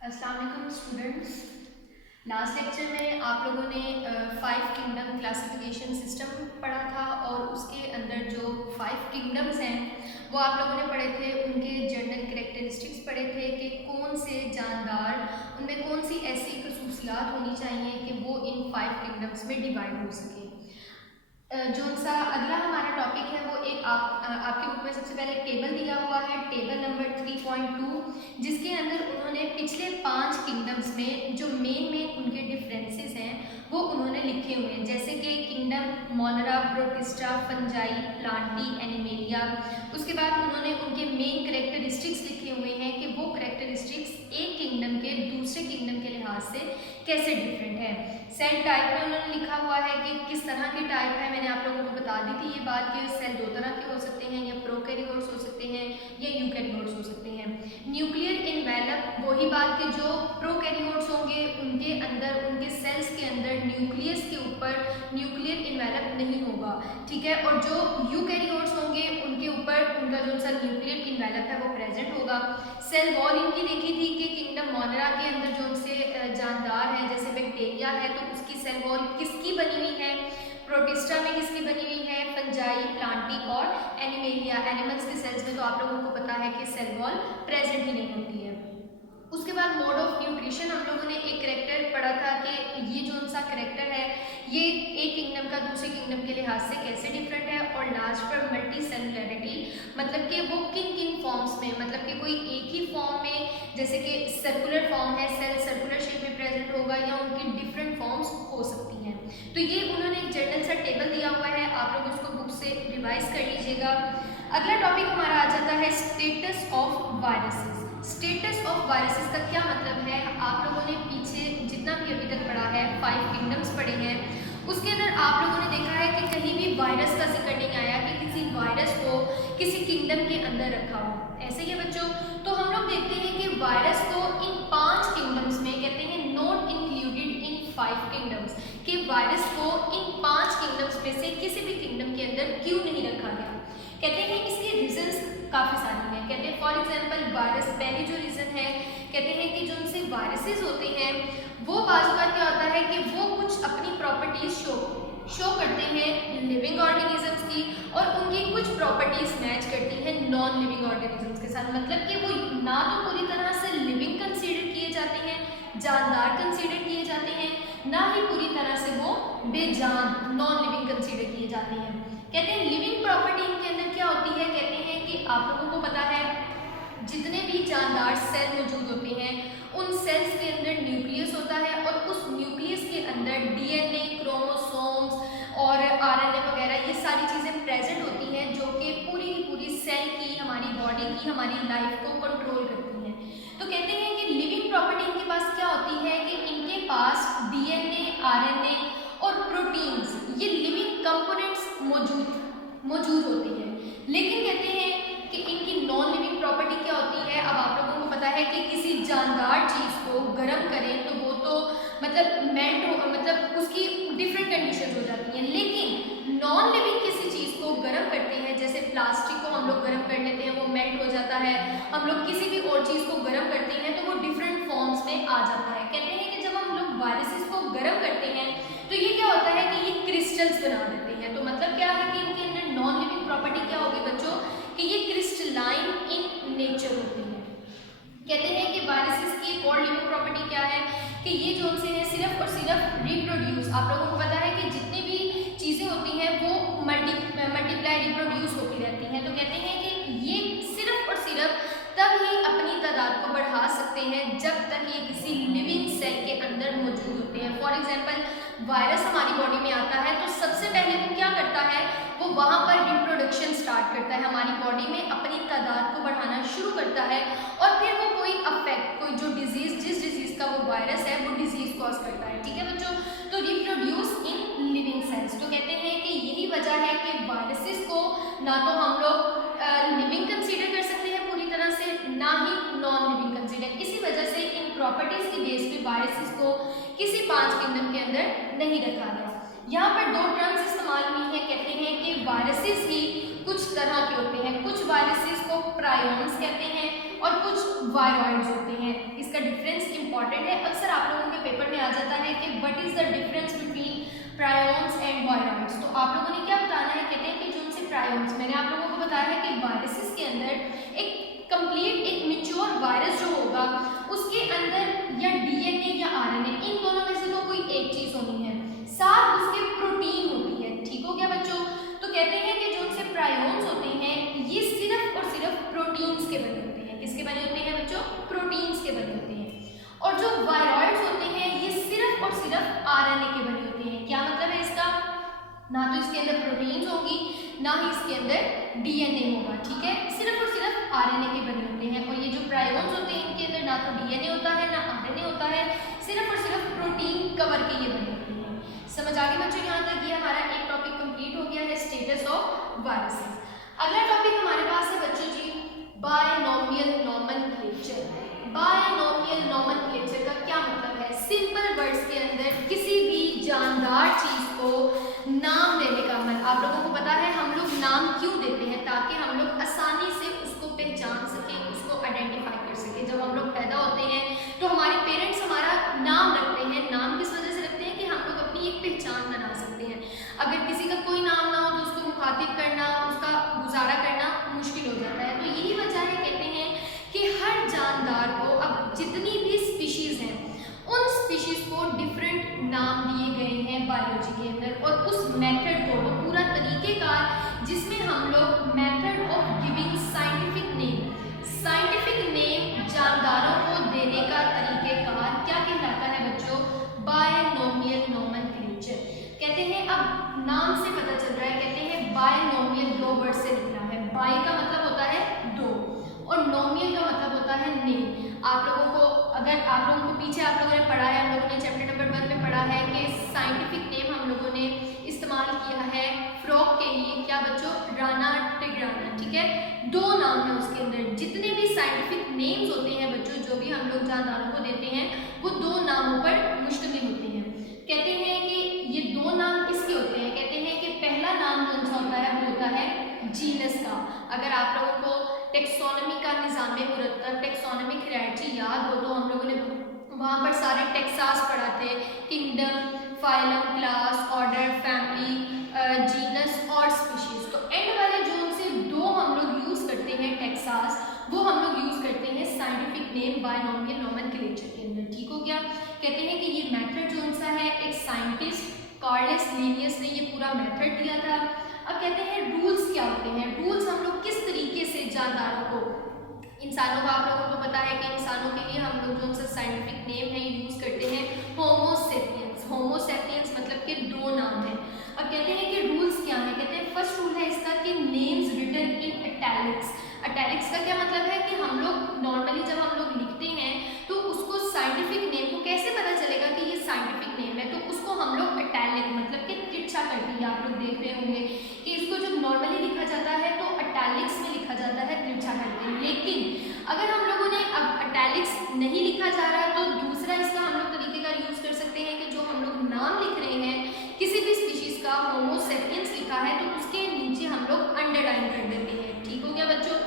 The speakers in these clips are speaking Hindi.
अस्सलाम वालेकुम स्टूडेंट्स। लास्ट लेक्चर में आप लोगों ने 5 किंगडम क्लासिफिकेशन सिस्टम पढ़ा था और उसके अंदर जो 5 किंगडम्स हैं वो आप लोगों ने पढ़े थे, उनके जनरल कैरेक्टरिस्टिक्स पढ़े थे कि कौन से जानदार, उनमें कौन सी ऐसी खसूसियात होनी चाहिए कि वो इन 5 किंगडम्स में डिवाइड हो सके। जो सा अगला हमारा टॉपिक है वो एक आपके बुक में सबसे पहले टेबल दिया हुआ है, टेबल नंबर 3.2, जिसके अंदर उन्होंने पिछले 5 किंगडम्स में जो मेन उनके डिफरेंसेस हैं वो उन्होंने लिखे हुए हैं, जैसे कि kingdom मोनरा, protista, fungi, Plantae, animalia. उसके बाद उन्होंने उनके मेन करेक्टरिस्टिक्स लिखे हुए हैं कि वो करेक्टरिस्टिक्स एक किंगडम के दूसरे किंगडम के लिहाज से कैसे डिफरेंट है। सेल टाइप में उन्होंने लिखा हुआ है कि किस तरह के टाइप है। मैंने आप लोगों को बता दी थी ये बात कि सेल 2 तरह के हो सकते हैं, या प्रोकैरियोट्स हो सकते हैं या यूकैरियोट्स हो सकते हैं। न्यूक्लियर इन्वेलप, वही बात कि जो प्रोकैरियोट्स होंगे उनके अंदर, उनके सेल्स के अंदर न्यूक्लियस के ऊपर न्यूक्लियर इन्वेलप नहीं होगा, ठीक है। और जो यूकैरियोट्स होंगे उनके ऊपर उनका जो सा न्यूक्लियर इन्वेलप है वो प्रेजेंट होगा। सेल वॉल इनकी देखी थी कि किंगडम मोनरा के अंदर जो उनसे जानदार है, जैसे बैक्टीरिया है तो उसकी सेल वॉल किसकी बनी हुई है, प्रोटिस्टा में किसकी बनी हुई है, फंजाई, प्लांटी और एनिमेलिया, एनिमल्स के सेल्स में तो आप लोगों को पता है कि सेल वॉल प्रेजेंट ही नहीं होती है। उसके बाद मोड ऑफ न्यूट्रिशन हम लोगों ने एक करेक्टर पढ़ा था कि ये जो सा करेक्टर है ये एक किंगडम का दूसरे किंगडम के लिहाज से कैसे डिफरेंट है। और लास्ट पर मल्टी सेलुलरिटी, मतलब कि वो किन किन फॉर्म्स में, मतलब कि कोई एक ही फॉर्म में, जैसे कि सर्कुलर फॉर्म है, सेल सर्कुलर शेप में प्रेजेंट होगा या उनकी डिफरेंट फॉर्म्स हो सकती हैं। तो ये उन्होंने एक जनरल सा टेबल दिया हुआ है, आप लोग उसको बुक से रिवाइज कर लीजिएगा। अगला टॉपिक हमारा आ जाता है status of viruses. Status of viruses का क्या मतलब है, आप लोगों ने पीछे जितना भी अभी तक पढ़ा है, 5 किंगडम्स पढ़े हैं, उसके अंदर आप लोगों ने देखा है कि कहीं भी वायरस का जिक्र नहीं आया कि किसी वायरस को किसी किंगडम के अंदर रखा हो। ऐसे ही है बच्चों, तो हम लोग देखते हैं कि वायरस को इन 5 किंगडम्स में कहते हैं नॉट इंक्लूडेड इन 5 किंगडम्स, कि वायरस को इन 5 किंगडम्स में से किसी भी किंगडम के अंदर क्यों नहीं रखा गया। कहते हैं इसके रीजंस काफ़ी सारी हैं। कहते हैं फॉर एग्जांपल वायरस, पहली जो रीज़न है कहते हैं कि जो उनसे वायरसेस होते हैं वो बाज़ बार क्या होता है कि वो कुछ अपनी प्रॉपर्टीज शो करते हैं लिविंग ऑर्गेनिजम्स की, और उनकी कुछ प्रॉपर्टीज मैच करती हैं नॉन लिविंग ऑर्गेनिजम्स के साथ। मतलब कि वो ना तो पूरी तरह से लिविंग कंसीडर किए जाते हैं, जानदार कंसीडर किए जाते हैं, ना ही पूरी तरह से वो बेजान नॉन लिविंग कंसीडर किए जाते हैं। कहते हैं लिविंग प्रॉपर्टी इनके अंदर क्या होती है, कहते हैं कि आप लोगों को पता है जितने भी जानदार सेल मौजूद होते हैं उन सेल्स के अंदर न्यूक्लियस होता है, और उस न्यूक्लियस के अंदर डीएनए, क्रोमोसोम्स और आरएनए वगैरह ये सारी चीज़ें प्रेजेंट होती हैं जो कि पूरी सेल की, हमारी बॉडी की, हमारी लाइफ को कंट्रोल करती हैं। तो कहते हैं कि लिविंग प्रॉपर्टी इनके पास क्या होती है कि इनके पास डीएनए, आरएनए और प्रोटीन्स, ये लिविंग कंपोनेंट्स मौजूद होती है। लेकिन कहते हैं कि इनकी नॉन लिविंग प्रॉपर्टी क्या होती है। अब आप लोगों को पता है कि किसी जानदार चीज़ को गर्म करें तो वो तो मतलब मेल्ट हो, मतलब उसकी डिफरेंट कंडीशन हो जाती हैं। लेकिन नॉन लिविंग किसी चीज़ को गर्म करते हैं, जैसे प्लास्टिक को हम लोग गर्म कर लेते हैं, वो मेल्ट हो जाता है। हम लोग किसी भी और चीज़ को गर्म करते हैं तो वो डिफरेंट फॉर्म्स में आ जाता है। कहते हैं कि जब हम लोग वायरसेस को गर्म करते हैं तो ये क्या होता है कि ये क्रिस्टल्स बना देते हैं। तो मतलब क्या है कि इनके अंदर नॉन लिविंग प्रॉपर्टी क्या होगी बच्चों, कि ये क्रिस्टलाइन इन नेचर होती है। कहते हैं कि वायरसेस की एक और लिविंग प्रॉपर्टी क्या है कि ये जो उनसे है सिर्फ और सिर्फ रिप्रोड्यूस। आप लोगों को पता है कि जितनी भी चीज़ें होती हैं वो मल्टीप्लाई, रिप्रोड्यूस होती रहती हैं। तो कहते हैं कि ये सिर्फ और सिर्फ तब ही अपनी तादाद को बढ़ा सकते हैं जब तक ये किसी लिविंग सेल के अंदर मौजूद होते हैं। फॉर एग्जाम्पल वायरस हमारी बॉडी में आता है तो सबसे पहले वो क्या करता है, वो वहाँ पर रिप्रोडक्शन स्टार्ट करता है, हमारी बॉडी में अपनी तादाद को बढ़ाना शुरू करता है, और फिर वो कोई अफेक्ट, कोई जो डिजीज़, जिस डिजीज़ का वो वायरस है वो डिजीज़ कॉज करता है, ठीक है बच्चों। तो रिप्रोड्यूस इन लिविंग सेल्स। तो कहते हैं कि यही वजह है कि वायरसेस को ना तो हम लोग लिविंग कंसीडर कर सकते हैं पूरी तरह से, ना ही नॉन लिविंग कंसीडर। इसी वजह से इन प्रॉपर्टीज़ की बेस पे वायरसेस को किसी 5 किंगडम के अंदर नहीं रखा गया। यहाँ पर 2 टर्म्स इस्तेमाल हुई हैं। कहते हैं कि वायरसेस ही कुछ तरह के होते हैं, कुछ वायरसेस को प्रायोन्स कहते हैं और और कुछ वायरॉइड्स होते हैं। इसका डिफरेंस इंपॉर्टेंट है, अक्सर आप लोगों के पेपर में आ जाता है कि what is the difference between prions and viroids. तो आप लोगों ने क्या बताना है, कहते हैं कि जो उनसे प्रायोन्स, मैंने आप लोगों को बताया है कि वायरसेस के अंदर एक कंप्लीट एक मैच्योर वायरस जो होगा उसके अंदर या डीएनए या आरएनए, इन दोनों में से तो कोई एक चीज होनी है, साथ उसके प्रोटीन होती है। ठीक हो गया बच्चों। तो कहते हैं कि जो उनसे प्रायोन्स होते हैं ये सिर्फ और सिर्फ प्रोटीन्स के बने होते हैं। किसके बने होते हैं बच्चों? प्रोटीन्स के बने होते हैं। और जो वायरॉइड्स होते हैं ये सिर्फ और सिर्फ आरएनए के बने होते हैं। क्या मतलब है इसका? ना तो इसके अंदर प्रोटीन्स होगी, ना ही इसके अंदर डीएनए होगा। ठीक है, सिर्फ और सिर्फ आरएनए के बने होते हैं। और ये जो प्रायोन्स होते हैं इनके अंदर ना तो डीएनए होता है ना आरएनए होता है, सिर्फ और सिर्फ प्रोटीन कवर के ये बने होते हैं। समझ आगे बच्चों? यहाँ तक ये हमारा एक टॉपिक कंप्लीट हो गया है, स्टेटस ऑफ वायरसेस। अगला टॉपिक हमारे पास है बच्चों जी बायनोमियल नोमेनक्लेचर। बायनोमियल नोमेनक्लेचर का क्या मतलब है? सिंपल वर्ड्स के अंदर किसी भी जानदार चीज को नाम देने का अमल। आप लोगों को पता है हम लोग नाम क्यों देते हैं? ताकि हम लोग आसानी से उसको पहचान सके, उसको आइडेंटिफाई कर सके। जब हम लोग पैदा होते हैं तो हमारे पेरेंट्स हमारा नाम रखते हैं। नाम किस वजह से रखते हैं? कि हम लोग अपनी एक पहचान बना सकते हैं। अगर किसी का कोई नाम ना हो तो उसको मुखातिब करना, उसका गुजारा करना मुश्किल हो जाता है। तो यही वजह है, कहते हैं कि हर जानदार को, अब जितनी भी स्पीशीज हैं उन स्पीशीज को डिफरेंट नाम दिए गए हैं बायोलॉजी के अंदर। और उस मेथड को, वो पूरा तरीकेकार जिसमें हम लोग method of giving scientific name जानदारों को देने का तरीकेकार क्या कहलाता है बच्चों? Binomial nomenclature. कहते हैं, अब नाम से पता चल रहा है, कहते हैं बायनोमियल दो वर्ड से निकला है। बाय का मतलब होता है दो और नोमियल का मतलब होता है नेम। आप लोगों को, अगर आप लोगों को पीछे आप लोगों ने पढ़ा है, हम लोगों ने चैप्टर नंबर 1 में पढ़ा है कि साइंटिफिक नेम हम लोगों ने इस्तेमाल किया है फ्रॉग के लिए। क्या बच्चों? राना टिग्राना। ठीक है, दो नाम है उसके अंदर। जितने भी साइंटिफिक नेम्स होते हैं बच्चों, जो भी हम लोग जानदारों को देते हैं, वो दो नामों पर मुश्तमिल होते हैं। कहते हैं कि ये दो नाम किसके होते हैं? कहते हैं कि पहला नाम कौन सा होता है? वो होता है जीनस का। अगर आप लोगों को टेक्सोनॉमी का निज़ाम मुरत्तब, टेक्सोनॉमिक हायरार्की याद हो तो हम लोगों ने वहाँ पर सारे टेक्सास पढ़ा थे, kingdom, phylum, class, order, family, genus और स्पीशीज। तो एंड वाले जो उनसे दो हम लोग यूज़ करते हैं टेक्सास, वो हम लोग यूज़ करते हैं साइंटिफिक नेम बायनोमियल नोमेनक्लेचर के अंदर। ठीक हो गया। कहते हैं कि ये मेथड जो उनसा है, एक साइंटिस्ट कार्लस लिनियस ने ये पूरा मेथड दिया था। अब कहते हैं रूल्स क्या होते हैं? रूल्स हम लोग किस तरीके से जानदारों को, इंसानों का आप लोगों को पता है कि इंसानों के लिए हम लोग जो उनसे साइंटिफिक नेम है यूज़ करते हैं होमोसेपियंस। होमोसेपियंस मतलब कि दो नाम है। अब कहते हैं कि रूल्स क्या है? कहते हैं फर्स्ट रूल है इसका कि names written in italics. Italics का क्या मतलब है? कि हम लोग नॉर्मली जब हम लोग लिखते हैं तो उसको साइंटिफिक नेम को कैसे पता चलेगा कि ये साइंटिफिक नेम है? तो उसको हम लोग इटैलिक मतलब कि तिरछा कर दिया। आप लोग देख रहे होंगे कि इसको जब नॉर्मली लिखा जाता है तो इटैलिक्स में लिखा जाता है तिरछा करके। लेकिन अगर हम लोगों ने अब इटैलिक्स नहीं लिखा जा रहा है तो दूसरा इसका हम लोग तरीके का यूज़ कर सकते हैं कि जो हम लोग नाम लिख रहे हैं किसी भी स्पीशीज़ का, होमोसेपियंस लिखा है तो उसके नीचे हम लोग अंडरलाइन कर देते हैं। ठीक हो गया बच्चों।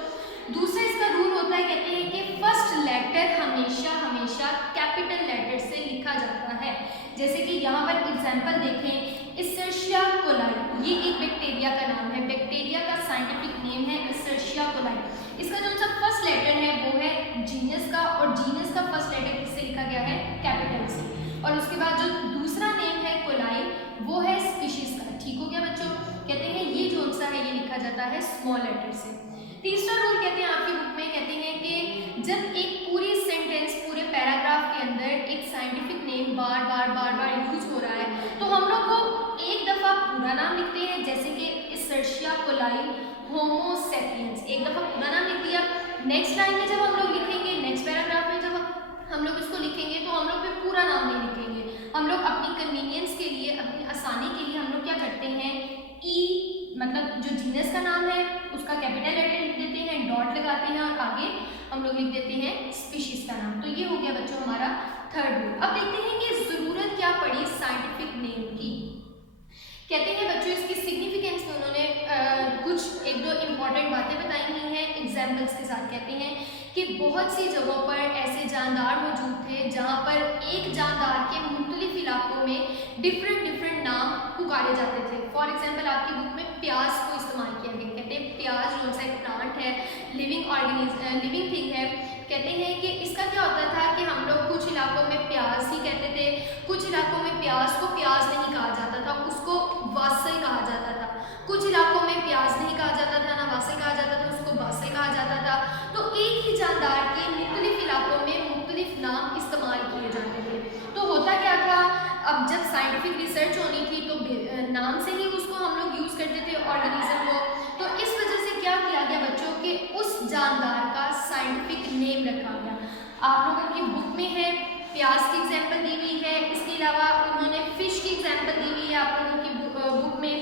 दूसरा इसका रूल होता है, कहते हैं कि फर्स्ट लेटर हमेशा हमेशा कैपिटल लेटर से लिखा जाता है। जैसे कि यहाँ पर एग्जांपल देखें, इस्चेरिशिया कोलाई, ये एक बैक्टीरिया का नाम है। बैक्टीरिया का साइंटिफिक नेम है इस्चेरिशिया कोलाई। इसका जो सा फर्स्ट लेटर है वो है जीनस का, और जीनस का फर्स्ट लेटर किससे लिखा गया है? कैपिटल से। और उसके बाद जो दूसरा नेम है कोलाई वो है स्पीशीज का। ठीक हो गया बच्चों। कहते हैं ये जो सा है ये लिखा जाता है स्मॉल लेटर से। तीसरा रूल कहते हैं आपकी बुक में, कहते हैं कि जब एक पूरी सेंटेंस, पूरे पैराग्राफ के अंदर एक साइंटिफिक नेम बार बार यूज हो रहा है तो हम लोग को एक दफ़ा पूरा नाम लिखते हैं। जैसे कि इस्चेरिशिया कोलाई होमोसेपियंस, एक दफ़ा पूरा नाम लिख दिया। नेक्स्ट लाइन में जब हम लोग लिखेंगे, नेक्स्ट पैराग्राफ में जब हम लोग इसको लिखेंगे तो हम लोग फिर पूरा नाम नहीं लिखेंगे। हम लोग अपनी कन्वीनियंस के लिए, अपनी आसानी के लिए हम लोग क्या करते हैं, ई मतलब जो जीनस का नाम है उसका कैपिटल लेटर लिख देते हैं, डॉट लगाते हैं और आगे हम लोग लिख देते हैं स्पीशीज का नाम। तो ये हो गया बच्चों हमारा थर्ड रूल। अब देखते हैं कि ज़रूरत क्या पड़ी साइंटिफिक नेम की। कहते हैं बच्चों इसकी सिग्निफिकेंस में उन्होंने कुछ एक दो इम्पॉर्टेंट बातें बताई हुई हैं एग्जाम्पल्स के साथ। कहते हैं कि बहुत सी जगहों पर ऐसे जानदार मौजूद थे जहाँ पर एक जानदार के मुख्तलिफ इलाकों में डिफरेंट डिफरेंट नाम पुकारे जाते थे। फॉर एग्जाम्पल आपकी बुक में प्याज को इस्तेमाल किया गया। कहते हैं प्याज जो सा एक प्लांट है, लिविंग थिंग है। कहते हैं कि इसका क्या होता था कि हम लोग कुछ इलाकों में प्याज ही कहते थे, कुछ इलाकों में प्याज को प्याज नहीं कहा जाता था, उसको वासल कहा जाता था। कुछ इलाकों में प्याज नहीं कहा जाता था, ना वासल कहा जाता था, उसको वासल कहा जाता था। तो एक ही जानदार के मुख्तलिफ इलाकों में मुख्तलिफ नाम इस्तेमाल किए जाते थे। तो होता क्या था, अब जब साइंटिफिक रिसर्च होनी थी तो नाम से ही उसको हम लोग यूज़ करते थे ऑर्गेनिज्म को। तो इस वजह से क्या किया गया बच्चों के उस जानदार का साइंटिफिक नेम रखा गया। आप लोगों की बुक में है, प्याज की एग्जाम्पल दी हुई है, इसके अलावा उन्होंने फिश की एग्जाम्पल दी हुई है आप लोगों की बुक में।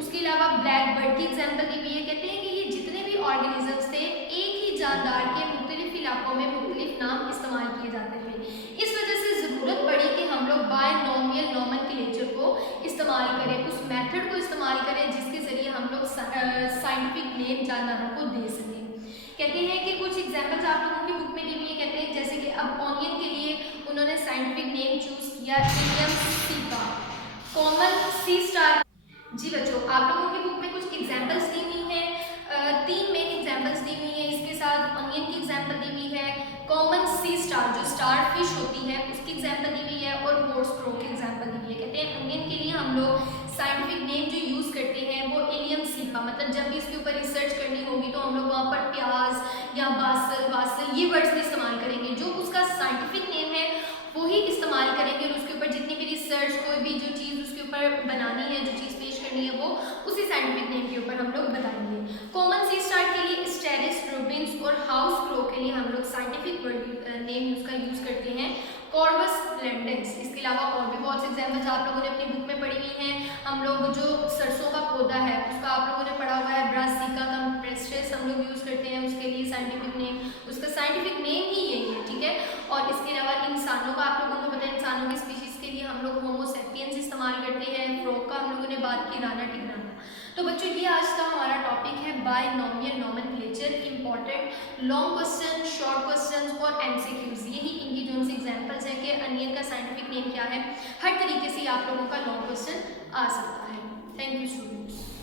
उसके अलावा ब्लैक बर्ड की एग्जाम्पल दी हुई है। कहते हैं कि ये जितने भी ऑर्गेनिजम्स थे एक ही जानदार के मुख्तलिफ इलाकों में मुख्तलिफ नाम इस्तेमाल किए जाते थे। इस वजह से ज़रूरत पड़ी कि हम लोग बायनॉमियल नोमेनक्लेचर को इस्तेमाल करें, उस मेथड को इस्तेमाल करें जिसके ज़रिए हम लोग साइंटिफिक नेम जानदारों को दे सकें। कहते हैं कि कुछ एग्जाम्पल्स आप लोगों की बुक में दी हुई है। कहते हैं जैसे कि अब ऑनियन के लिए उन्होंने साइंटिफिक नेम चूज़ किया इलियम सीका, कॉमन सी स्टार। जी बच्चों, आप लोगों की बुक में कुछ एग्जाम्पल्स दी हुई हैं, 3 मेन एग्जाम्पल्स दी हुई हैं। इसके साथ ऑनियन की एग्जाम्पल दी हुई है, कॉमन सी स्टार जो स्टार फिश होती है उसकी एग्जाम्पल दी हुई है, और हॉर्स क्रो की एग्जाम्पल दी हुई है। कहते हैं ऑनियन के लिए हम लोग साइंटिफिक नेम जो यूज़ करते हैं वो एलियम सीका, मतलब जब भी इसके ऊपर रिसर्च करनी होगी तो हम लोग वहाँ पर प्याज या वासल ये वर्ड्स नहीं इस्तेमाल करेंगे, जो उसका साइंटिफिक नेम है वही इस्तेमाल करेंगे, और उसके ऊपर जितनी भी रिसर्च कोई भी जो चीज़ उसके ऊपर बनानी है, जो चीज़ पेश करनी है वो उसी साइंटिफिक नेम के ऊपर हम लोग बताएंगे। कॉमन सी स्टार के लिए स्टेरिस रोबिन्स और हाउस क्रो के लिए हम लोग साइंटिफिक नेम उसका यूज़ करते हैं कॉर्वस स्प्लेंडेंस। इसके अलावा और भी बहुत से एग्जाम्पल्स आप लोगों ने अपनी बुक में पढ़ी हुई हैं। हम लोग जो सरसों का पौधा है उसका आप लोगों ने पढ़ा हुआ है ब्रासिका कंप्रेस्ट्रेस, हम लोग यूज़ करते हैं उसके लिए साइंटिफिक नेम, उसका साइंटिफिक नेम ही यही है, ठीक है। और इसके अलावा इंसानों का आप लोगों को पता है, इंसानों की स्पीशीज़ के लिए हम लोग होमो सेपियंस इस्तेमाल करते हैं। फ्रॉग का हम लोगों ने बात की, राना टिग्राना। तो बच्चों ये आज का हमारा टॉपिक है binomial nomenclature, important long question, short question और एमसीक्यूज। यही इनकी जो एग्जाम्पल्स हैं कि अनियन का साइंटिफिक नेम क्या है। हर तरीके से आप लोगों का लॉन्ग क्वेश्चन आ सकता है। Thank you students.